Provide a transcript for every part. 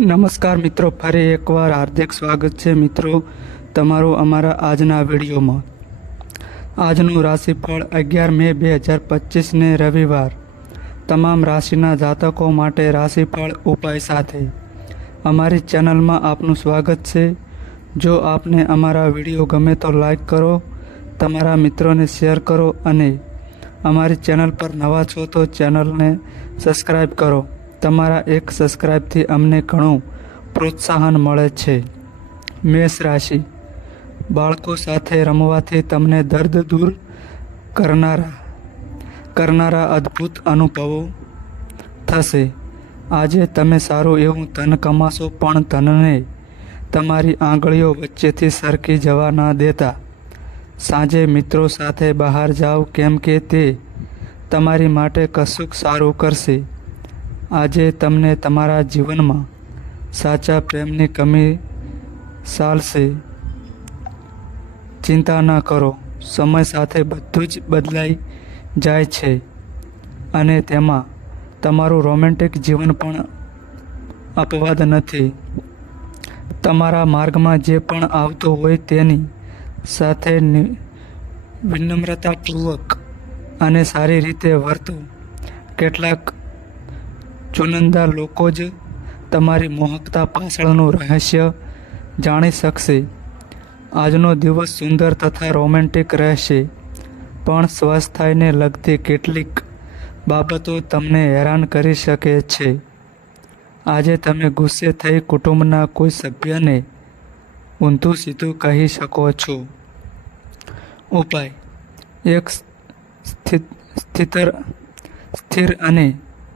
નમસ્કાર મિત્રો, ફરી એકવાર હાર્દિક સ્વાગત છે મિત્રો તમારું અમારા આજના વિડીયોમાં. આજનું રાશિફળ 11 મે 2025 ને રવિવાર. તમામ રાશિના જાતકો માટે રાશિફળ ઉપાય સાથે અમારી ચેનલમાં આપનું સ્વાગત છે. જો આપને અમારા વિડીયો ગમે તો લાઈક કરો, તમારા મિત્રોને શેર કરો અને અમારી ચેનલ પર નવા છો તો ચેનલને સબસ્ક્રાઈબ કરો. તમારા એક સબસ્ક્રાઈબથી અમને ઘણું પ્રોત્સાહન મળે છે. મેષ રાશિ. બાળકો સાથે રમવાથી તમને દર્દ દૂર કરનારા અદ્ભુત અનુભવો થશે. આજે તમે સારું એવું ધન કમાશો, પણ ધનને તમારી આંગળીઓ વચ્ચેથી સરકી જવા ન દેતા. સાંજે મિત્રો સાથે બહાર જાઓ, કેમ કે તે તમારી માટે કશુંક સારું કરશે. આજે તમને તમારા જીવનમાં સાચા પ્રેમની કમી ચાલશે. ચિંતા ન કરો, સમય સાથે બધું જ બદલાઈ જાય છે અને તેમાં તમારું રોમેન્ટિક જીવન પણ અપવાદ નથી. તમારા માર્ગમાં જે પણ આવતું હોય તેની સાથે વિનમ્રતાપૂર્વક અને સારી રીતે વર્તો. કેટલાક ચુનિંદા લોકો જ તમારી મોહકતા પાછળનું રહસ્ય જાણી શકશે. આજનો દિવસ સુંદર તથા રોમેન્ટિક રહેશે, પણ સ્વાસ્થ્યને લગતી કેટલીક બાબતો તમને હેરાન કરી શકે છે. આજે તમે ગુસ્સે થઈ કુટુંબના કોઈ સભ્યને ઊંધું સીધું કહી શકો છો. ઉપાય: એક સ્થિર અને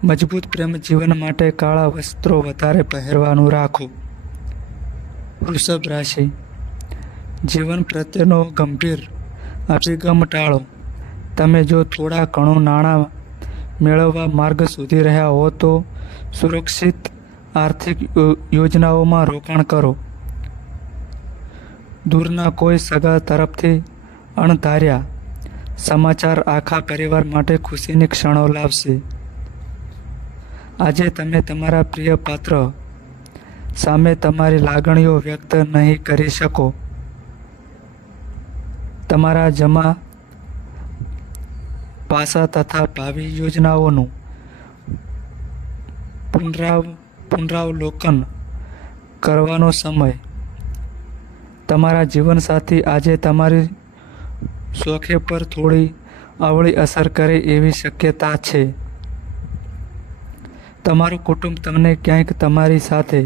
મજબૂત પ્રેમ જીવન માટે કાળા વસ્ત્રો વધારે પહેરવાનું રાખો. વૃષભ રાશિ. જીવન પ્રત્યેનો ગંભીર અભિગમ ટાળો. તમે જો થોડા ઘણું નાણાં મેળવવા માર્ગ શોધી રહ્યા હો તો સુરક્ષિત આર્થિક યોજનાઓમાં રોકાણ કરો. દૂરના કોઈ સગા તરફથી અણધાર્યા સમાચાર આખા પરિવાર માટે ખુશીની ક્ષણો લાવશે. આજે તમે તમારા પ્રિય પાત્ર સામે તમારી લાગણીઓ વ્યક્ત નહીં કરી શકો. તમારા જમા પાસા તથા ભાવિ યોજનાઓનું પુનરાવલોકન કરવાનો સમય. તમારા જીવનસાથી આજે તમારી શોખે પર થોડી અવળી અસર કરે એવી શક્યતા છે. તમારું કુટુંબ તમને ક્યાંક તમારી સાથે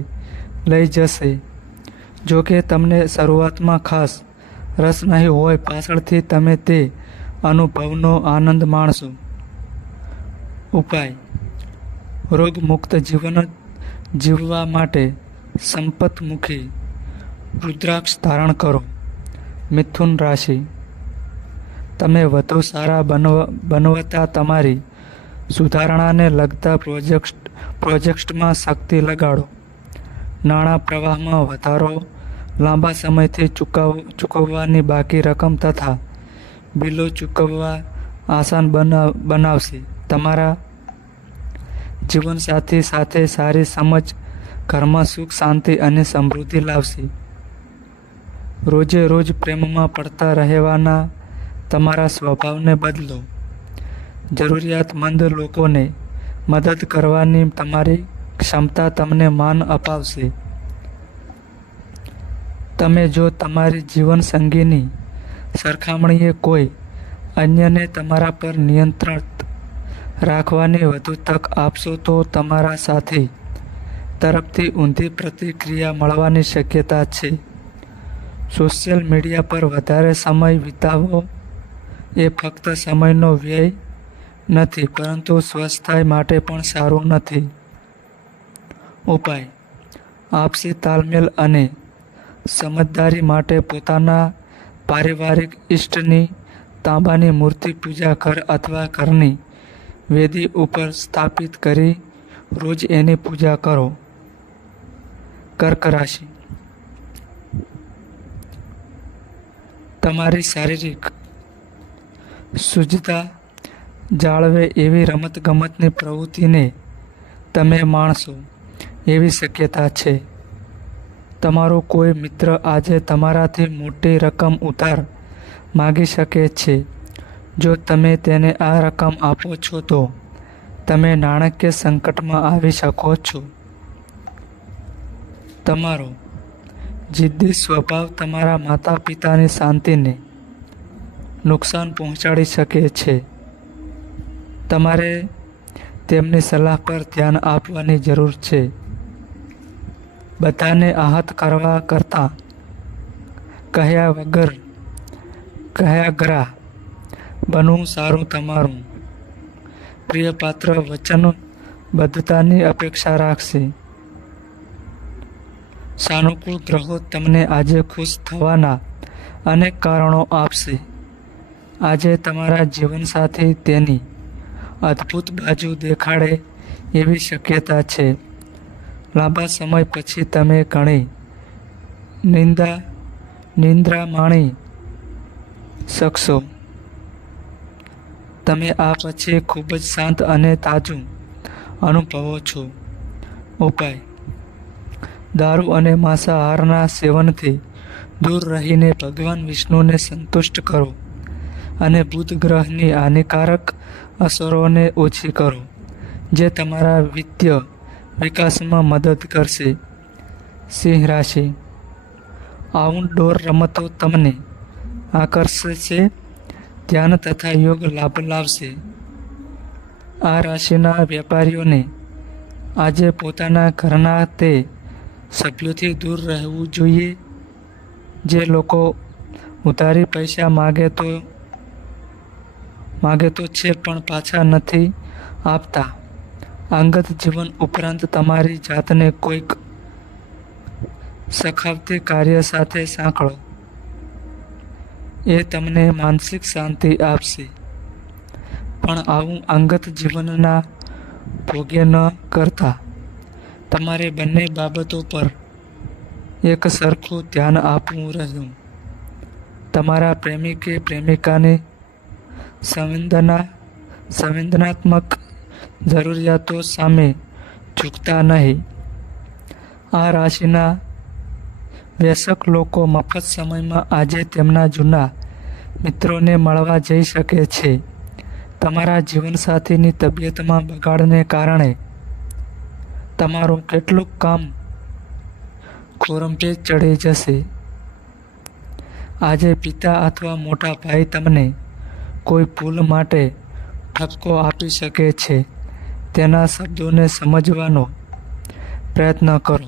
લઈ જશે. જો કે તમને શરૂઆતમાં ખાસ રસ નહીં હોય, પાછળથી તમે તે અનુભવનો આનંદ માણશો. ઉપાય: રોગમુક્ત જીવન જીવવા માટે સંપતમુખી રુદ્રાક્ષ ધારણ કરો. મિથુન રાશિ. તમે વધુ સારા બનવતા તમારી સુધારણાને લગતા પ્રોજેક્ટ્સમાં શક્તિ લગાડો. નાણાં પ્રવાહમાં વધારો, લાંબા સમયથી ચૂકવવાની બાકી રકમ તથા બિલો ચૂકવવા આસાન બનાવશે. તમારા જીવનસાથી સાથે સારી સમજ ઘરમાં સુખ, શાંતિ અને સમૃદ્ધિ લાવશે. રોજે રોજ પ્રેમમાં પડતા રહેવાના તમારા સ્વભાવને બદલો. જરૂરિયાતમંદ લોકોને મદદ કરવાની તમારી ક્ષમતા તમને માન અપાવશે. તમે જો તમારી જીવનસંગીની સરખામણીએ કોઈ અન્યને તમારા પર નિયંત્રણ રાખવાની વધુ તક આપશો તો તમારા સાથી તરફથી ઊંધી પ્રતિક્રિયા મળવાની શક્યતા છે. સોશિયલ મીડિયા પર વધારે સમય વિતાવવો એ ફક્ત સમયનો વ્યય નથી, પરંતુ સ્વાસ્થ્ય માટે પણ સારું નથી. ઉપાય: આપસી તાલમેલ અને સમજદારી માટે પોતાના પારિવારિક ઇષ્ટની તાંબાની મૂર્તિ પૂજા ઘર અથવા ઘરની વેદી ઉપર સ્થાપિત કરી રોજ એની પૂજા કરો. કર્ક રાશિ. તમારી શારીરિક શુદ્ધતા જાળવે એવી રમતગમતની પ્રવૃત્તિને તમે માણશો. એવી શક્યતા છે. તમારો કોઈ મિત્ર આજે તમારાથી મોટી રકમ ઉધાર માગી શકે છે. જો તમે તેને આ રકમ આપો છો તો તમે નાણાકીય સંકટમાં આવી શકો છો. તમારો જિદ્દી સ્વભાવ તમારા માતા પિતાની શાંતિને નુકસાન પહોંચાડી શકે છે. તમારે તેમની સલાહ પર ધ્યાન આપવાની જરૂર છે. બધાને આહત કરવા કરતાં કહ્યા ગ્રા બનવું સારું. તમારું પ્રિય પાત્ર વચનબદ્ધતાની અપેક્ષા રાખશે. સાનુકૂળ ગ્રહો તમને આજે ખુશ થવાના અનેક કારણો આપશે. આજે તમારા જીવનસાથી તેની અદ્ભુત બાજુ દેખાડે એવી શક્યતા છે. લાંબા સમય પછી તમે ઘણી નિંદ્રા માણી શકશો. તમે આ પછી ખૂબ જ શાંત અને તાજું અનુભવો છો. ઉપાય: દારૂ અને માંસાહારના સેવનથી દૂર રહીને ભગવાન વિષ્ણુને સંતુષ્ટ કરો અને બુધ ગ્રહની હાનિકારક અસરોને ઓછી કરો, જે તમારા વિત્તીય વિકાસમાં મદદ કરશે. સિંહ રાશિ: આઉટડોર રમતો તમને આકર્ષશે, ધ્યાન તથા યોગ લાભ લાવશે. આ રાશિના વેપારીઓને આજે પોતાના ઘરના તે સભ્યોથી દૂર રહેવું જોઈએ જે લોકો ઉધારી પૈસા માગે તો છે પણ પાછા નથી આપતા. અંગત જીવન ઉપરાંત તમારી જાતને કોઈક સખાવતી કાર્ય સાથે સાંકળો. એ તમને માનસિક શાંતિ આપશે. પણ આવું અંગત જીવનના ભોગે ન કરતા તમારે બંને બાબતો પર એક સરખું ધ્યાન આપવું રહ્યું. તમારા પ્રેમી કે પ્રેમિકાની સંવેદનાત્મક જરૂરિયાતો સામે ઝૂકતા નહીં. આ રાશિના વ્યસક લોકો મફત સમયમાં આજે તેમના જૂના મિત્રોને મળવા જઈ શકે છે. તમારા જીવનસાથીની તબિયતમાં બગાડને કારણે તમારું કેટલુંક કામ ખોરંભે ચડી જશે. આજે પિતા અથવા મોટા ભાઈ તમને કોઈ ભૂલ માટે ઠપકો આપી શકે છે. તેના શબ્દોને સમજવાનો પ્રયત્ન કરો.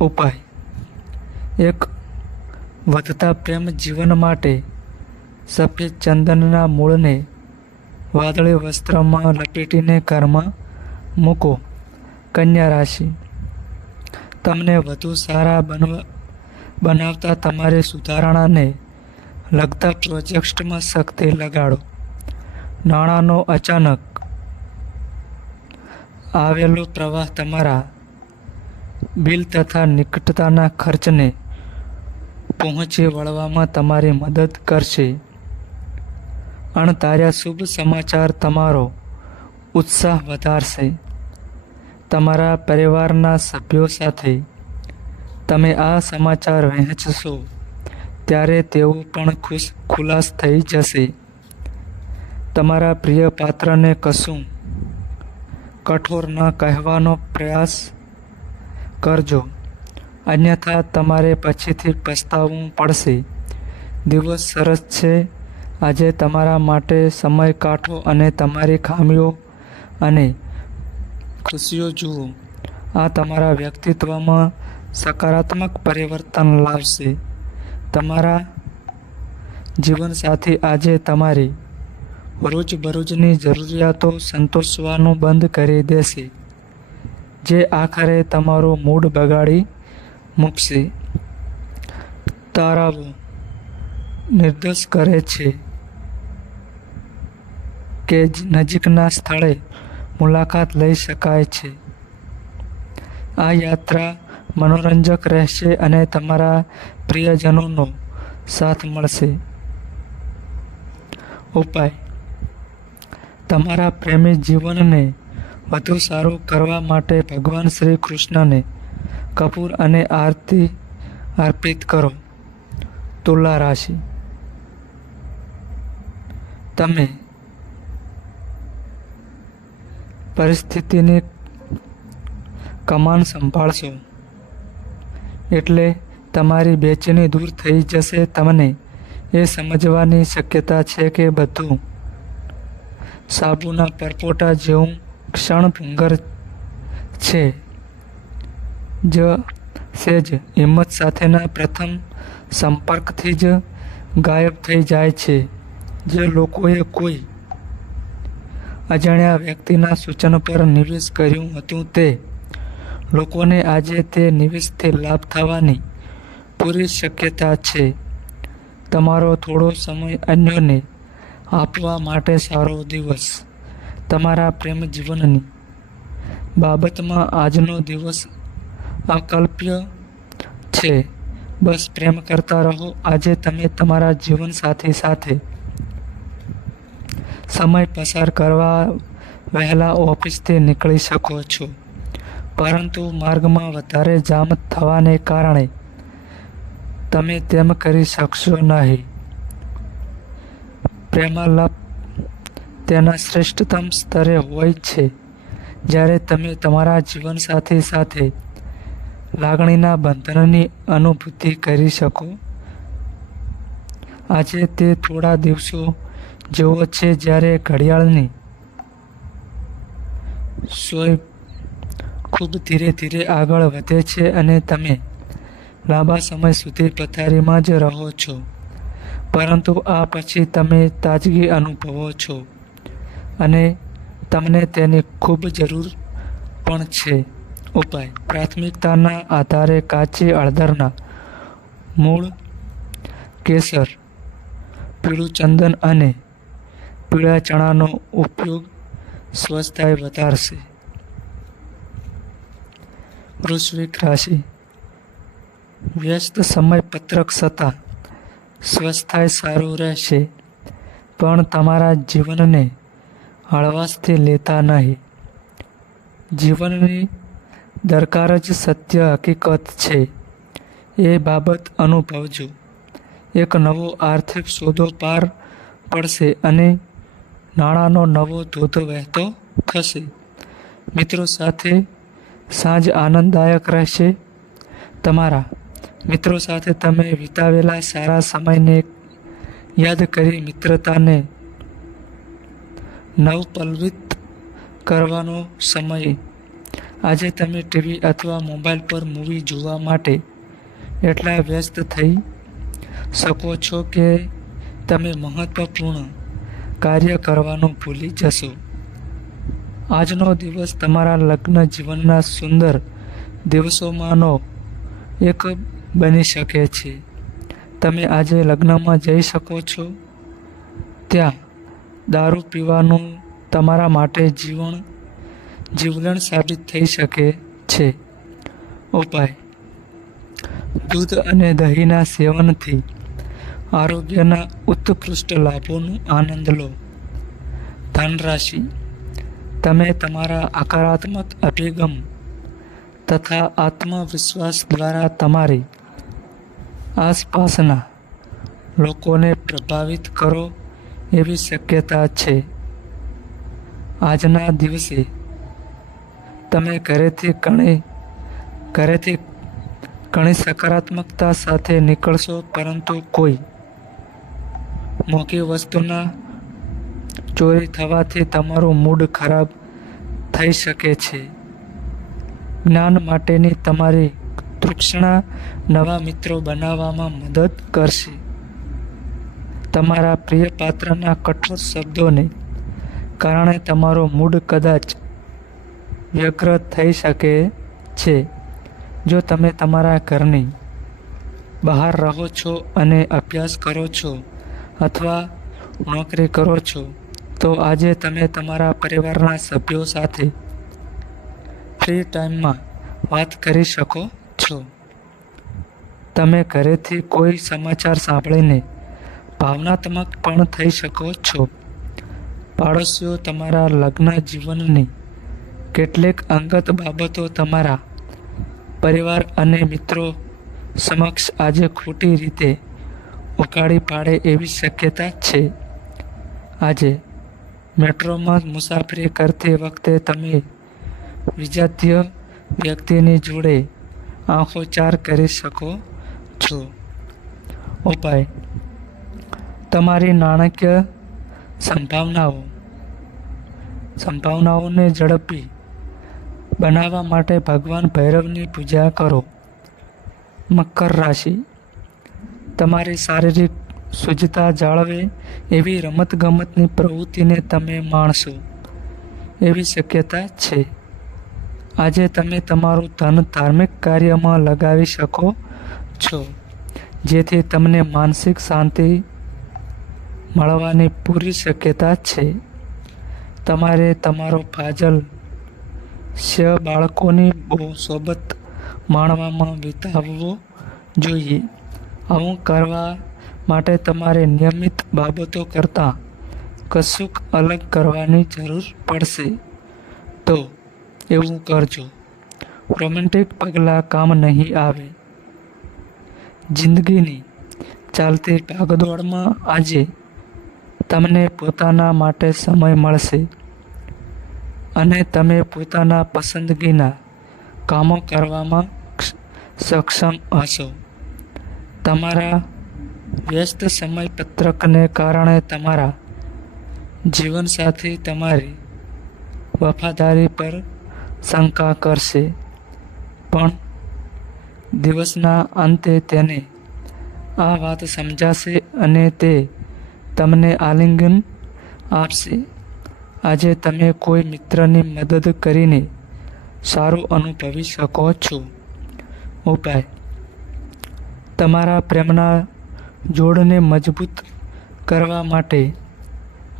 ઉપાય: એક વધતા પ્રેમ જીવન માટે સફેદ ચંદનના મૂળને વાદળી વસ્ત્રમાં લપેટીને ઘરમાં મૂકો. કન્યા રાશિ: તમને વધુ સારા બનાવતા તમારે સુધારણાને લગતા પ્રોજેક્ટ્સમાં શક્તિ લગાડો. નાણાંનો અચાનક આવેલો પ્રવાહ તમારા બિલ તથા નિકટતાના ખર્ચને પહોંચી વળવામાં તમારી મદદ કરશે. અણધાર્યા શુભ સમાચાર તમારો ઉત્સાહ વધારશે. તમારા પરિવારના સભ્યો સાથે તમે આ સમાચાર વહેંચશો ત્યારે તેઓ પણ ખુલાસ થઈ જશે. તમારા પ્રિય પાત્રને કશું કઠોર ન કહેવાનો પ્રયાસ કરજો, અન્યથા તમારે પછીથી પસ્તાવવું પડશે. દિવસ સરસ છે. આજે તમારા માટે સમય કાઢો અને તમારી ખામીઓ અને ખુશીઓ જુઓ. આ તમારા વ્યક્તિત્વમાં સકારાત્મક પરિવર્તન લાવશે. તમારા જીવનસાથી આજે તમારી રોજબરોજની જરૂરિયાતો સંતોષવાનું બંધ કરી દેશે, જે આખરે તમારું મૂડ બગાડી મૂકશે. તારાઓ નિર્દેશ કરે છે કે નજીકના સ્થળે મુલાકાત લઈ શકાય છે. આ યાત્રા મનોરંજક રહેશે અને તમારા પ્રિયજનોનો સાથ મળશે. ઉપાય: તમારા પ્રેમી જીવનને વધુ સારું કરવા માટે ભગવાન શ્રી કૃષ્ણને કપૂર અને આરતી અર્પિત કરો. તુલા રાશિ. તમે પરિસ્થિતિની કમાન સંભાળશો એટલે તમારી બેચેની દૂર થઈ જશે. તમને એ સમજવાની શક્યતા છે કે બધું સાબુના પરપોટા જેવું ક્ષણભંગર છે. સેજ હિંમત સાથેના પ્રથમ સંપર્કથી જ ગાયબ થઈ જાય છે. જે લોકોએ કોઈ અજાણ્યા વ્યક્તિના સૂચન પર નિવેશ કર્યું હતું તે લોકોને આજે તે નિવેશથી લાભ થવાની પૂરી શક્યતા છે. તમારો થોડો સમય અન્યોને આપવા માટે સારો દિવસ. તમારા પ્રેમ જીવનની બાબતમાં આજનો દિવસ અકલ્પ્ય છે. બસ પ્રેમ કરતા રહો. આજે તમે તમારા જીવનસાથી સાથે સમય પસાર કરવા વહેલા ઓફિસથી નીકળી શકો છો, પરંતુ માર્ગમાં વધારે જામ થવાને કારણે તમે તેમ કરી શકશો નહીં. પ્રેમાલાપ તેના શ્રેષ્ઠતમ સ્તરે હોય છે જ્યારે તમે તમારા જીવનસાથી સાથે લાગણીના બંધનની અનુભૂતિ કરી શકો. આજે તે થોડા દિવસો જેવો છે જ્યારે ઘડિયાળની સોય ખૂબ ધીરે ધીરે આગળ વધે છે અને તમે લાંબા સમય સુધી પથારીમાં જ રહો છો, પરંતુ આ પછી તમે તાજગી અનુભવો છો અને તમને તેની ખૂબ જરૂર પણ છે. ઉપાય: પ્રાથમિકતાના આધારે કાચી હળદરના મૂળ, કેસર, પીળું ચંદન અને પીળા ચણાનો ઉપયોગ સ્વસ્થતા વધારશે. વૃશ્ચિક રાશિ. વ્યસ્ત સમયપત્રક છતાં સ્વસ્થતા સારું રહેશે, પણ તમારા જીવનને હળવાશથી લેતા નહીં. જીવનની દરકાર જ સત્ય હકીકત છે એ બાબત અનુભવજો. એક નવો આર્થિક સોદો પાર પડશે અને નાણાંનો નવો ધોધ વહેતો થશે. મિત્રો સાથે સાંજ આનંદદાયક રહેશે. તમારા મિત્રો સાથે તમે વિતાવેલા સારા સમયને યાદ કરી મિત્રતાને નવપલ્લવિત કરવાનો સમય. આજે તમે ટીવી અથવા મોબાઈલ પર મૂવી જોવા માટે એટલા વ્યસ્ત થઈ શકો છો કે તમે મહત્વપૂર્ણ કાર્ય કરવાનું ભૂલી જશો. આજનો દિવસ તમારા લગ્ન જીવનના સુંદર દિવસોમાંનો એક બની શકે છે. તમે આજે લગ્નમાં જઈ શકો છો. ત્યાં દારૂ પીવાનું તમારા માટે જીવલેણ સાબિત થઈ શકે છે. ઉપાય: દૂધ અને દહીંના સેવનથી આરોગ્યના ઉત્કૃષ્ટ લાભોનો આનંદ લો. ધન રાશિ. તમે તમારા હકારાત્મક અભિગમ તથા આત્મવિશ્વાસ દ્વારા તમારી આસપાસના લોકોને પ્રભાવિત કરો એવી શક્યતા છે. આજના દિવસે તમે ઘરેથી ઘણી સકારાત્મકતા સાથે નીકળશો, પરંતુ કોઈ મોંઘી વસ્તુના ચોરી થવાથી તમારું મૂડ ખરાબ થઈ શકે છે. જ્ઞાન માટેની તમારી તૃષ્ણા નવા મિત્રો બનાવવામાં મદદ કરશે. તમારા પ્રિય પાત્રના કઠોર શબ્દોને કારણે તમારો મૂડ કદાચ વ્યગ્ર થઈ શકે છે. જો તમે તમારા ઘરની બહાર રહો છો અને અભ્યાસ કરો છો અથવા નોકરી કરો છો, તો આજે તમે તમારા પરિવારના સભ્યો સાથે ફ્રી ટાઈમમાં વાત કરી શકો છો. તમે ઘરેથી કોઈ સમાચાર સાંભળીને ભાવનાત્મક પણ થઈ શકો છો. પાડોશીઓ તમારા લગ્ન જીવનની કેટલીક અંગત બાબતો તમારા પરિવાર અને મિત્રો સમક્ષ આજે ખોટી રીતે ઉકાળી પાડે એવી શક્યતા છે. આજે મેટ્રોમાં મુસાફરી કરતી વખતે તમે વિજાતીય વ્યક્તિની જોડે આંખોચાર કરી શકો છો. ઉપાય: તમારી નાણાકીય સંભાવનાઓને ઝડપી બનાવવા માટે ભગવાન ભૈરવની પૂજા કરો. મકર રાશિ: તમારી શારીરિક શુદ્ધતા જાળવે એવી રમતગમતની પ્રવૃત્તિને તમે માણશો એવી શક્યતા છે. આજે તમે તમારું ધન ધાર્મિક કાર્યમાં લગાવી શકો છો, જેથી તમને માનસિક શાંતિ મળવાની પૂરી શક્યતા છે. તમારે તમારો ફાજલ બાળકોની સોબત માણવામાં વિતાવવો જોઈએ. આવું કરવા માટે તમારે નિયમિત બાબતો કરતાં કશુંક અલગ કરવાની જરૂર પડશે. તો એવું કરજો. રોમેન્ટિક પગલાં કામ નહીં આવે. જિંદગીની ચાલતી ભાગદોડમાં આજે તમને પોતાના માટે સમય મળશે અને તમે પોતાના પસંદગીના કામો કરવામાં સક્ષમ હશો. તમારા વ્યસ્ત સમયપત્રકને કારણે તમારા જીવનસાથી તમારી વફાદારી પર શંકા કરશે, પણ દિવસના અંતે તેને આ વાત સમજાશે અને તે તમને આલિંગન આપશે. આજે તમે કોઈ મિત્રની મદદ કરીને સારું અનુભવી શકો છો. ઉપાય: તમારા પ્રેમના જોડને મજબૂત કરવા માટે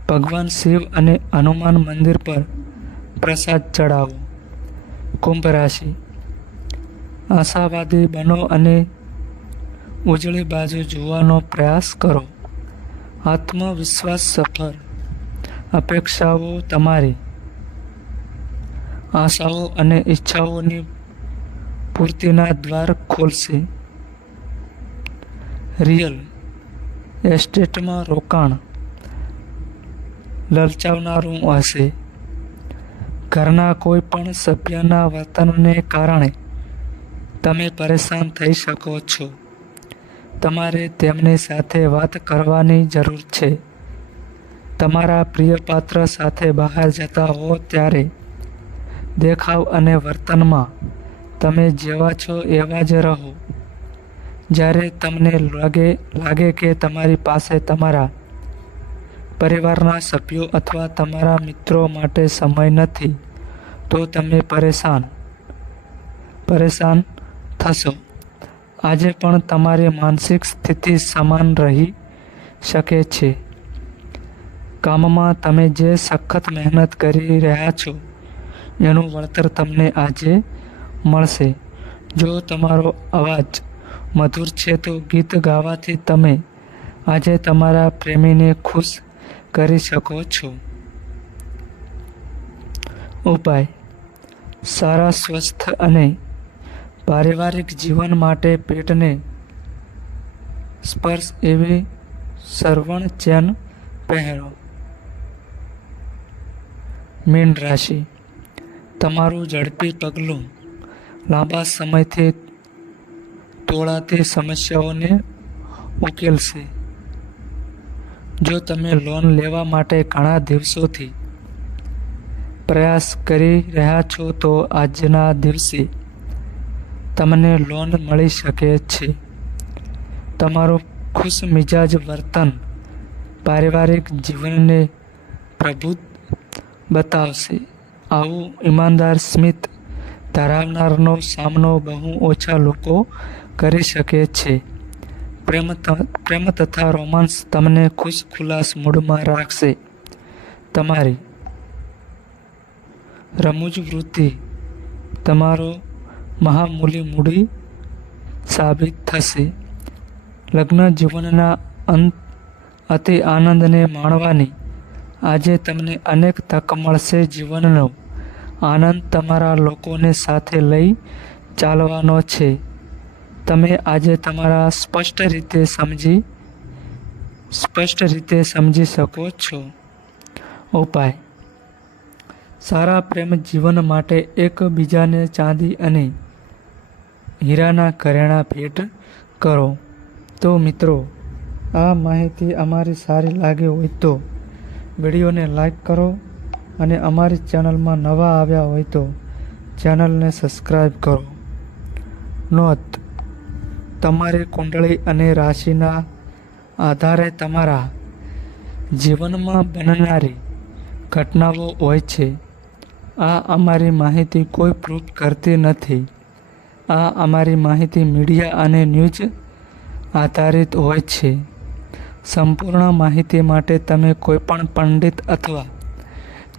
ભગવાન શિવ અને હનુમાન મંદિર પર પ્રસાદ ચડાવો. કુંભ રાશિ: આશાવાદી બનો અને ઉજળી બાજુ જોવાનો પ્રયાસ કરો. આત્મવિશ્વાસ સફળ અપેક્ષાઓ તમારી આશાઓ અને ઈચ્છાઓની પૂર્તિના દ્વાર ખોલશે. રિયલ એસ્ટેટમાં રોકાણ લલચાવનારું હશે. ઘરના કોઈ પણ સભ્યના વર્તનને કારણે તમે પરેશાન થઈ શકો છો. તમારે તેમની સાથે વાત કરવાની જરૂર છે. તમારા પ્રિય પાત્ર સાથે બહાર જતા હો ત્યારે દેખાવ અને વર્તનમાં તમે જેવા છો એવા જ રહો. જ્યારે તમને લાગે કે તમારી પાસે તમારા પરિવારના સભ્યો અથવા તમારા મિત્રો માટે સમય નથી, તો તમે પરેશાન થશો. આજે પણ તમારી માનસિક સ્થિતિ સમાન રહી શકે છે. કામમાં તમે જે સખત મહેનત કરી રહ્યા છો એનું વળતર તમને આજે મળશે. જો તમારો અવાજ મધુર છે તો ગીત ગાવાથી તમે આજે તમારા પ્રેમીને ખુશ કરી શકો છો. ઉપાય: સારા સ્વસ્થ અને પારિવારિક જીવન માટે પેટને સ્પર્શ એવી શ્રવણ ચેન પહેરો. મીન રાશિ: તમારું ઝડપી પગલું લાંબા સમયથી તોળાતી સમસ્યાઓને ઉકેલશે. જો તમે લોન લેવા માટે ઘણા દિવસોથી પ્રયાસ કરી રહ્યા છો તો આજના દિવસે તમને લોન મળી શકે છે. તમારું ખુશ મિજાજ વર્તન પારિવારિક જીવનને પ્રબુદ્ધ બતાવશે. આવું ઈમાનદાર સ્મિત ધરાવનારનો સામનો બહુ ઓછા લોકો કરી શકે છે. પ્રેમ તથા રોમાન્સ તમને ખુશખુલ્લાસ મૂડમાં રાખશે. તમારી રમૂજ વૃત્તિ તમારો મહામૂલી મૂડી સાબિત થશે. લગ્ન જીવનના અતિ આનંદને માણવાની આજે તમને અનેક તક મળશે. જીવનનો આનંદ તમારા લોકોને સાથે લઈ ચાલવાનો છે. તમે આજે તમારા સ્પષ્ટ રીતે સમજી શકો છો. ઉપાય: સારા પ્રેમ જીવન માટે એકબીજાને ચાંદી અને હીરાના ઘરેણાં ભેટ કરો. તો મિત્રો, આ માહિતી અમારી સારી લાગી હોય તો વિડીયોને લાઈક કરો અને અમારી ચેનલમાં નવા આવ્યા હોય તો ચેનલને સબસ્ક્રાઈબ કરો. નોંધ: તમારી કુંડળી અને રાશિના આધારે તમારા જીવનમાં બનનારી ઘટનાઓ હોય છે. આ અમારી માહિતી કોઈ પ્રૂફ કરતી નથી. આ અમારી માહિતી મીડિયા અને ન્યૂઝ આધારિત હોય છે. સંપૂર્ણ માહિતી માટે તમે કોઈપણ પંડિત અથવા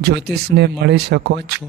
જ્યોતિષને મળી શકો છો.